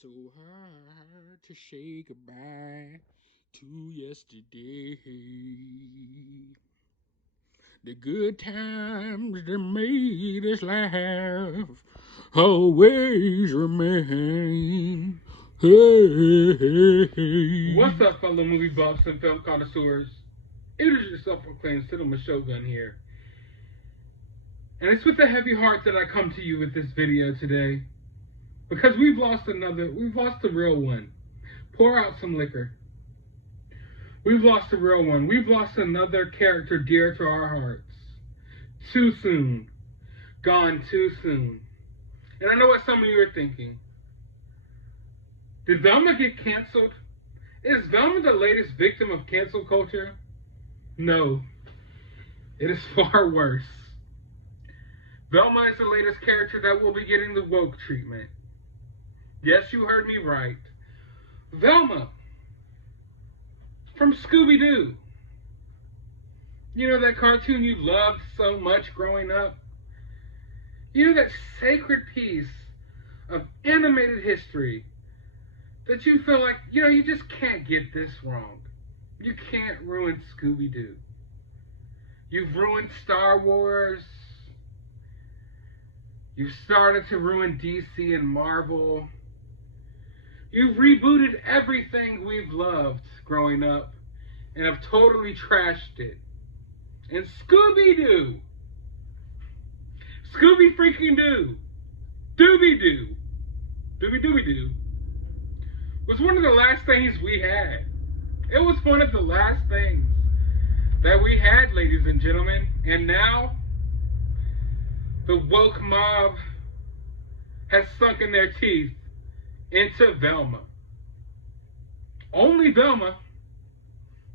so hard to say goodbye to yesterday. The good times that made us laugh always remain. Hey, hey, hey. What's up, fellow movie buffs and film connoisseurs? It is your self-proclaimed Cinema Shogun here. And it's with a heavy heart that I come to you with this video today. Because we've lost a real one. Pour out some liquor. We've lost a real one. We've lost another character dear to our hearts. Too soon. Gone too soon. And I know what some of you are thinking. Did Velma get canceled? Is Velma the latest victim of cancel culture? No. It is far worse. Velma is the latest character that will be getting the woke treatment. Yes, you heard me right. Velma from Scooby Doo. You know that cartoon you loved so much growing up? You know that sacred piece of animated history that you feel like, you just can't get this wrong. You can't ruin Scooby Doo. You've ruined Star Wars. You've started to ruin DC and Marvel. You've rebooted everything we've loved growing up and have totally trashed it. And Scooby Doo, Scooby freaking Doo, Dooby Doo, Dooby Dooby Doo, was one of the last things we had. It was one of the last things that we had, ladies and gentlemen. And now, the woke mob has sunken their teeth into Velma. Only Velma.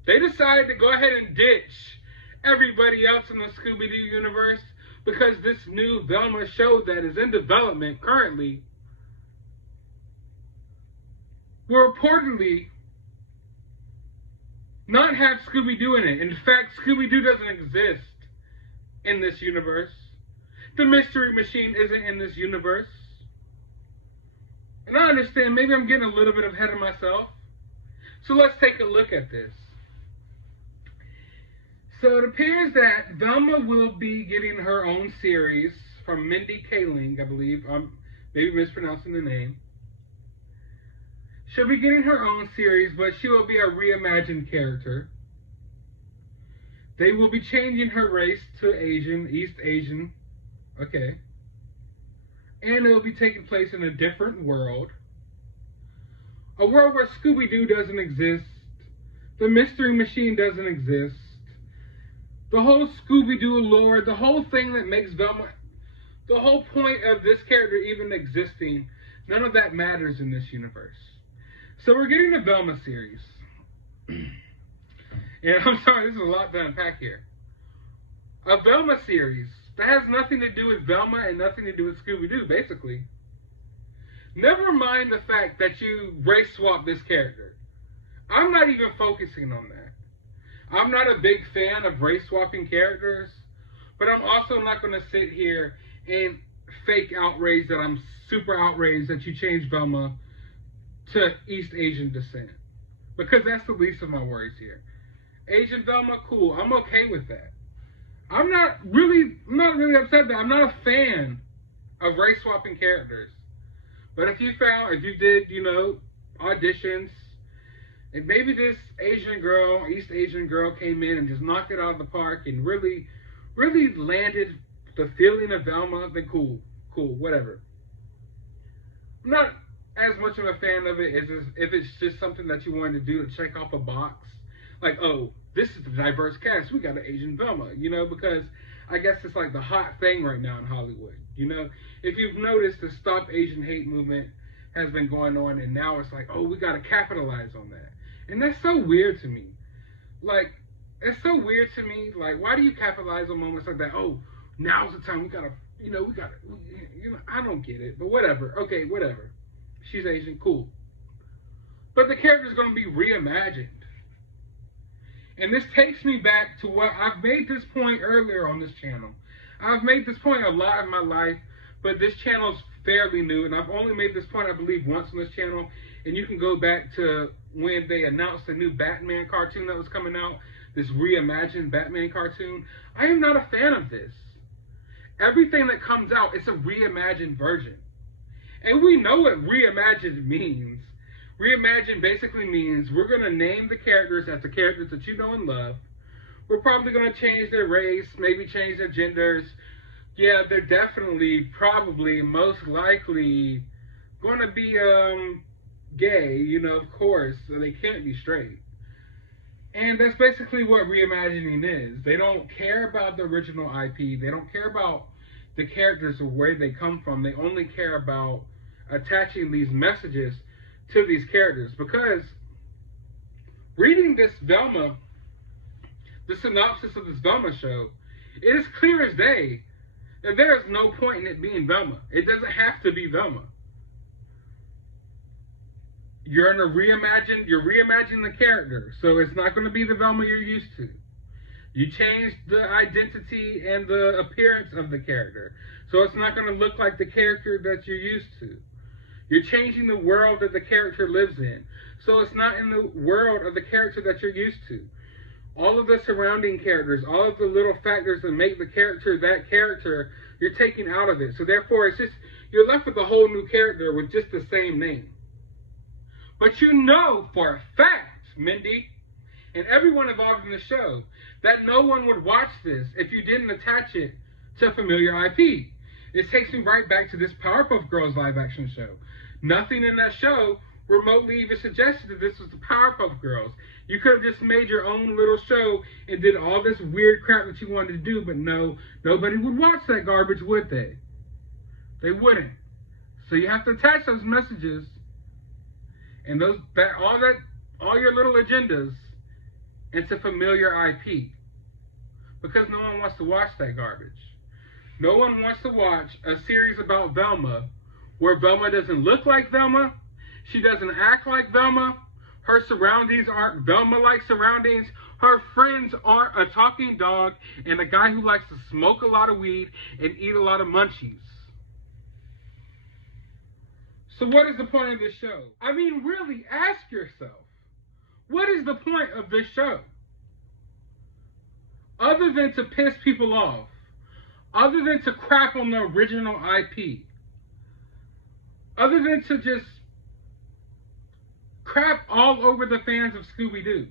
They decided to go ahead and ditch everybody else in the Scooby Doo universe because this new Velma show that is in development currently will reportedly not have Scooby Doo in it. In fact, Scooby Doo doesn't exist in this universe. The Mystery Machine isn't in this universe. And I understand, maybe I'm getting a little bit ahead of myself. So let's take a look at this. So it appears that Velma will be getting her own series from Mindy Kaling, I believe. I'm maybe mispronouncing the name. She'll be getting her own series, but she will be a reimagined character. They will be changing her race to Asian, East Asian. Okay. And it will be taking place in a different world. A world where Scooby Doo doesn't exist. The Mystery Machine doesn't exist. The whole Scooby Doo lore, the whole thing that makes Velma, the whole point of this character even existing, none of that matters in this universe. So we're getting a Velma series. And I'm sorry, this is a lot to unpack here. A Velma series that has nothing to do with Velma and nothing to do with Scooby-Doo, basically. Never mind the fact that you race swap this character. I'm not even focusing on that. I'm not a big fan of race swapping characters, but I'm also not going to sit here and fake outrage that I'm super outraged that you changed Velma to East Asian descent. Because that's the least of my worries here. Asian Velma, cool. I'm okay with that. I'm not really upset that I'm not a fan of race swapping characters. But if you did, auditions, and maybe this Asian girl, East Asian girl came in and just knocked it out of the park and really landed the feeling of Velma, then cool, whatever. I'm not as much of a fan of it as if it's just something that you wanted to do to check off a box. Like, oh, this is the diverse cast. We got an Asian Velma, because I guess it's like the hot thing right now in Hollywood. If you've noticed, the Stop Asian Hate movement has been going on, and now it's like, oh, we got to capitalize on that. And that's so weird to me. Like, it's so weird to me. Like, why do you capitalize on moments like that? Oh, now's the time. I don't get it. But whatever. Okay, whatever. She's Asian, cool. But the character's going to be reimagined. And this takes me back to what I've made this point earlier on this channel. I've made this point a lot in my life, but this channel's fairly new, and I've only made this point, I believe, once on this channel, and you can go back to when they announced the new Batman cartoon that was coming out, this reimagined Batman cartoon. I am not a fan of this. Everything that comes out, it's a reimagined version. And we know what reimagined means. Reimagined basically means we're going to name the characters as the characters that you know and love. We're probably going to change their race, maybe change their genders. Yeah, they're definitely, probably, most likely going to be gay, you know, of course. So they can't be straight. And that's basically what reimagining is. They don't care about the original IP. They don't care about the characters or where they come from. They only care about attaching these messages to these characters. Because reading this Velma, the synopsis of this Velma show, it is clear as day that there is no point in it being Velma. It doesn't have to be Velma. You're reimagining the character, so it's not going to be the Velma you're used to. You changed the identity and the appearance of the character, so it's not going to look like the character that you're used to. You're changing the world that the character lives in, so it's not in the world of the character that you're used to. All of the surrounding characters, all of the little factors that make the character that character, you're taking out of it. So therefore, it's just, you're left with a whole new character with just the same name. But you know for a fact, Mindy, and everyone involved in the show, that no one would watch this if you didn't attach it to familiar IP. It takes me right back to this Powerpuff Girls live action show. Nothing in that show remotely even suggested that this was the Powerpuff Girls. You could have just made your own little show and did all this weird crap that you wanted to do, but no, nobody would watch that garbage, would they? They wouldn't. So you have to attach those messages and all your little agendas into familiar IP. Because no one wants to watch that garbage. No one wants to watch a series about Velma where Velma doesn't look like Velma, she doesn't act like Velma, her surroundings aren't Velma-like surroundings, her friends aren't a talking dog and a guy who likes to smoke a lot of weed and eat a lot of munchies. So what is the point of this show? I mean, really, ask yourself, what is the point of this show? Other than to piss people off, other than to crap on the original IP, other than to just crap all over the fans of Scooby Doo.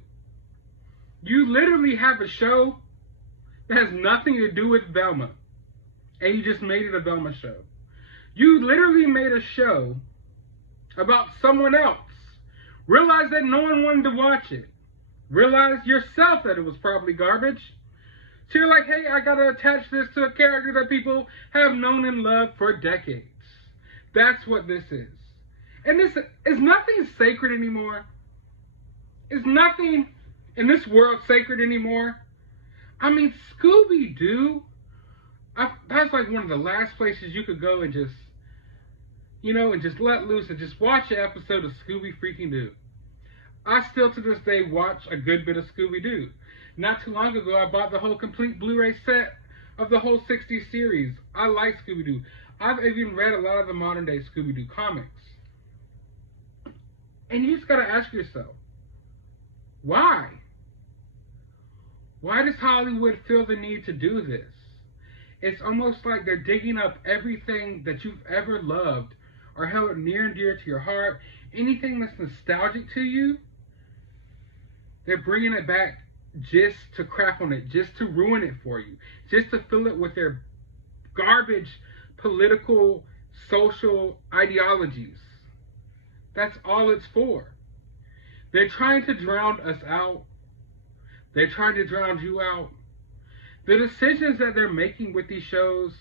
You literally have a show that has nothing to do with Velma, and you just made it a Velma show. You literally made a show about someone else. Realize that no one wanted to watch it. Realize yourself that it was probably garbage. So you're like, hey, I gotta attach this to a character that people have known and loved for decades. That's what this is. And this is nothing sacred anymore. Is nothing in this world sacred anymore? I mean, Scooby Doo, that's like one of the last places you could go and just, and just let loose and just watch an episode of Scooby freaking Doo. I still to this day watch a good bit of Scooby Doo. Not too long ago, I bought the whole complete Blu-ray set of the whole 60s series. I like Scooby Doo. I've even read a lot of the modern day Scooby Doo comics. And you just gotta ask yourself, why? Why does Hollywood feel the need to do this? It's almost like they're digging up everything that you've ever loved or held near and dear to your heart, anything that's nostalgic to you, they're bringing it back just to crap on it, just to ruin it for you, just to fill it with their garbage political, social ideologies. That's all it's for. They're trying to drown us out. They're trying to drown you out. The decisions that they're making with these shows,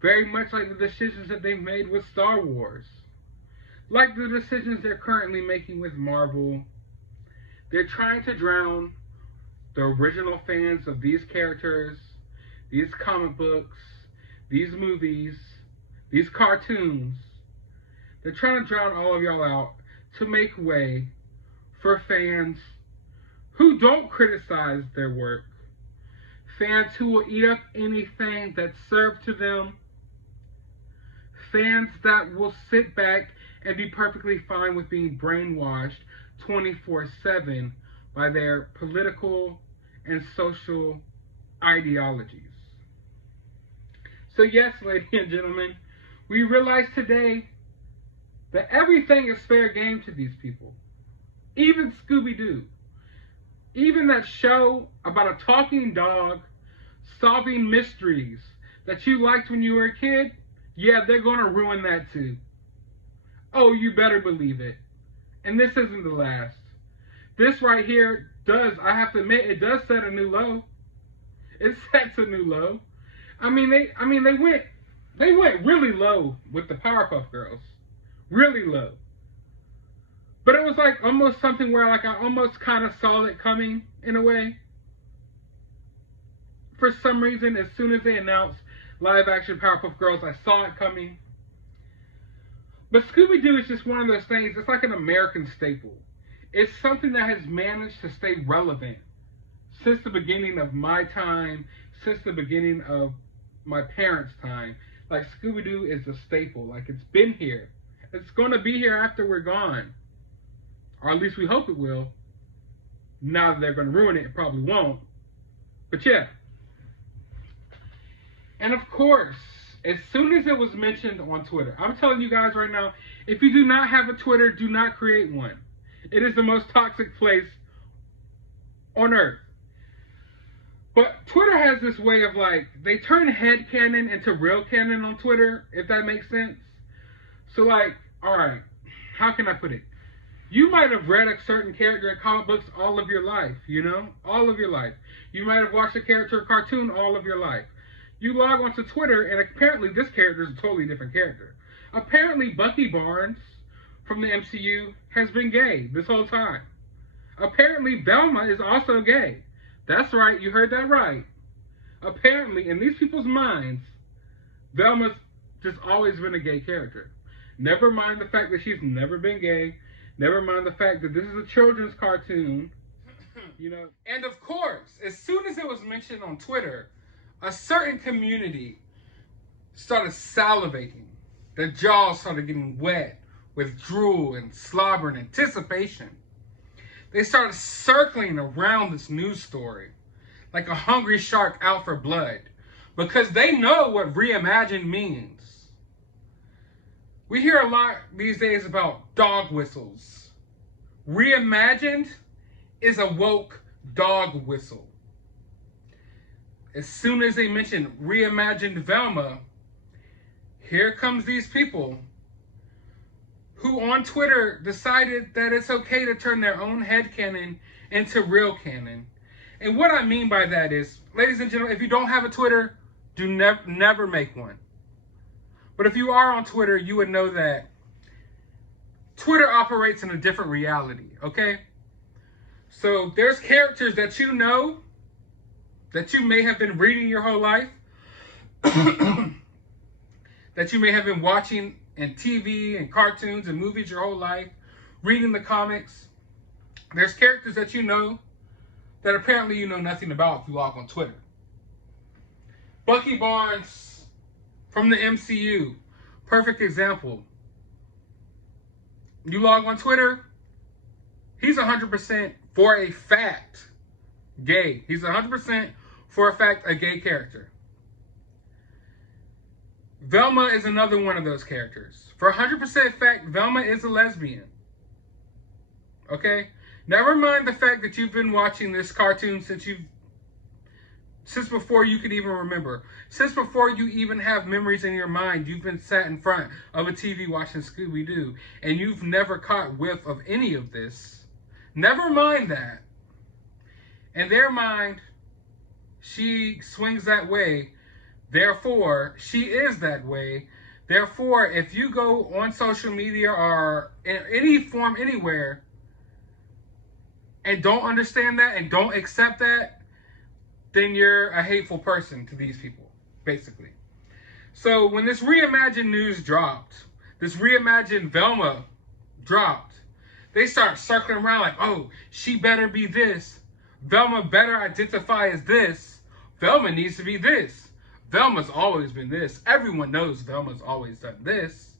very much like the decisions that they've made with Star Wars, like the decisions they're currently making with Marvel. They're trying to drown the original fans of these characters, these comic books, these movies, these cartoons. They're trying to drown all of y'all out to make way for fans who don't criticize their work, fans who will eat up anything that's served to them, fans that will sit back and be perfectly fine with being brainwashed 24/7 by their political and social ideologies. So yes, ladies and gentlemen, we realize today that everything is fair game to these people. Even Scooby Doo. Even that show about a talking dog solving mysteries that you liked when you were a kid, yeah, they're going to ruin that too. Oh, you better believe it. And this isn't the last. This right here does, I have to admit, it does set a new low. It sets a new low. They went really low with the Powerpuff Girls. Really low. But it was like almost something where like I almost kind of saw it coming in a way. For some reason, as soon as they announced live action Powerpuff Girls, I saw it coming. But Scooby Doo is just one of those things, it's like an American staple. It's something that has managed to stay relevant since the beginning of my time, since the beginning of my parents' time. Like Scooby Doo is a staple. Like it's been here. It's going to be here after we're gone. Or at least we hope it will. Now that they're going to ruin it, it probably won't. But yeah. And of course, as soon as it was mentioned on Twitter, I'm telling you guys right now, if you do not have a Twitter, do not create one. It is the most toxic place on earth. But Twitter has this way of like, they turn head canon into real canon on Twitter, if that makes sense. So like, alright, how can I put it? You might have read a certain character in comic books all of your life, you know? All of your life. You might have watched a character cartoon all of your life. You log onto Twitter, and apparently this character is a totally different character. Apparently Bucky Barnes from the MCU has been gay this whole time. Apparently Velma is also gay. That's right, you heard that right. Apparently, in these people's minds, Velma's just always been a gay character. Never mind the fact that she's never been gay. Never mind the fact that this is a children's cartoon. You know. And of course, as soon as it was mentioned on Twitter, a certain community started salivating. Their jaws started getting wet with drool and slobber and anticipation. They started circling around this news story like a hungry shark out for blood because they know what reimagined means. We hear a lot these days about dog whistles. Reimagined is a woke dog whistle. As soon as they mention Reimagined Velma, here comes these people who on Twitter decided that it's okay to turn their own headcanon into real canon. And what I mean by that is, ladies and gentlemen, if you don't have a Twitter, do never make one. But if you are on Twitter, you would know that Twitter operates in a different reality, okay? So there's characters that you know, that you may have been reading your whole life, that you may have been watching in TV and cartoons and movies your whole life, reading the comics. There's characters that you know that apparently you know nothing about if you log on Twitter. Bucky Barnes from the MCU, perfect example. You log on Twitter, he's 100% for a fact gay. He's 100% for a fact a gay character. Velma is another one of those characters. For 100% fact, Velma is a lesbian. Okay? Never mind the fact that you've been watching this cartoon since before you could even remember. Since before you even have memories in your mind, you've been sat in front of a TV watching Scooby Doo, and you've never caught whiff of any of this. Never mind that. In their mind, she swings that way. Therefore, she is that way. Therefore, if you go on social media or in any form anywhere and don't understand that and don't accept that, then you're a hateful person to these people, basically. So when this reimagined news dropped, this reimagined Velma dropped, they start circling around like, oh, she better be this. Velma better identify as this. Velma needs to be this. Velma's always been this. Everyone knows Velma's always done this.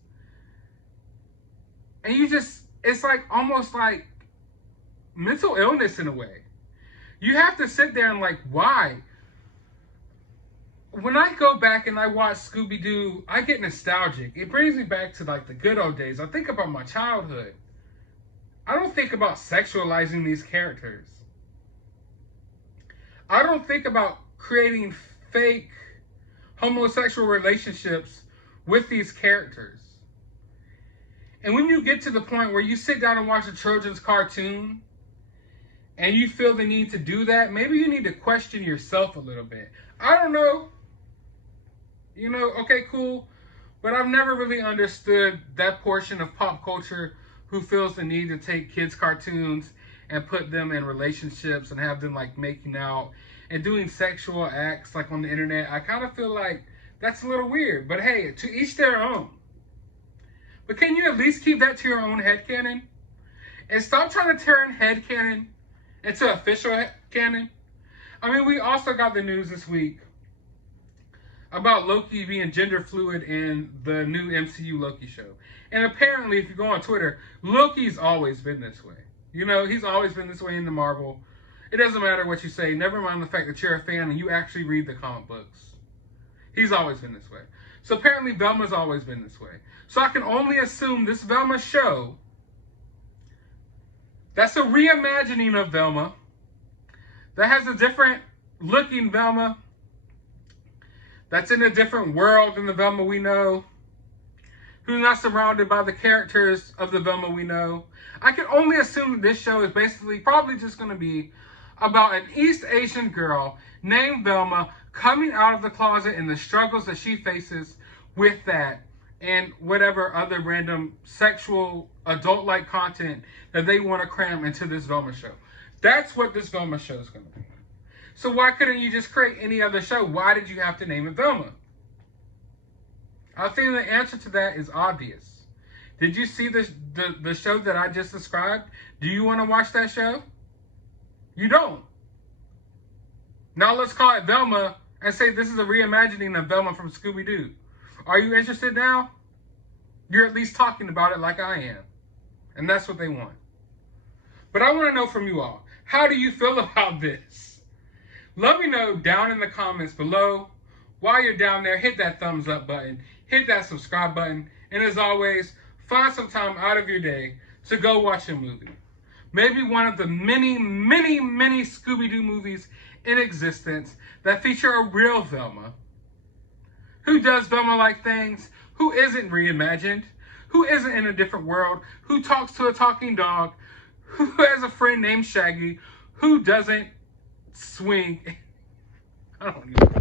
And you just, it's like almost like mental illness in a way. You have to sit there and like, why? When I go back and I watch Scooby Doo, I get nostalgic. It brings me back to like the good old days. I think about my childhood. I don't think about sexualizing these characters. I don't think about creating fake homosexual relationships with these characters. And when you get to the point where you sit down and watch a children's cartoon and you feel the need to do that, maybe you need to question yourself a little bit. I don't know. You know, okay, cool. But I've never really understood that portion of pop culture who feels the need to take kids' cartoons and put them in relationships and have them like making out and doing sexual acts like on the internet. I kind of feel like that's a little weird. But hey, to each their own. But can you at least keep that to your own headcanon? And stop trying to turn headcanon into official canon? I mean, we also got the news this week about Loki being gender fluid in the new MCU Loki show. And apparently, if you go on Twitter, Loki's always been this way. You know, he's always been this way in the Marvel. It doesn't matter what you say. Never mind the fact that you're a fan and you actually read the comic books. He's always been this way. So apparently, Velma's always been this way. So I can only assume this Velma show, that's a reimagining of Velma, that has a different looking Velma, that's in a different world than the Velma we know, who's not surrounded by the characters of the Velma we know. I can only assume that this show is basically probably just going to be about an East Asian girl named Velma coming out of the closet and the struggles that she faces with that and whatever other random sexual adult-like content that they want to cram into this Velma show. That's what this Velma show is going to be. So why couldn't you just create any other show? Why did you have to name it Velma? I think the answer to that is obvious. Did you see the show that I just described? Do you want to watch that show? You don't. Now let's call it Velma and say this is a reimagining of Velma from Scooby Doo. Are you interested now? You're at least talking about it like I am. And that's what they want. But I want to know from you all, how do you feel about this? Let me know down in the comments below. While you're down there, hit that thumbs up button, hit that subscribe button, and as always, find some time out of your day to go watch a movie. Maybe one of the many, many, many Scooby-Doo movies in existence that feature a real Velma. Who does Velma-like things? Who isn't reimagined? Who isn't in a different world? Who talks to a talking dog? Who has a friend named Shaggy? Who doesn't swing? I don't even know.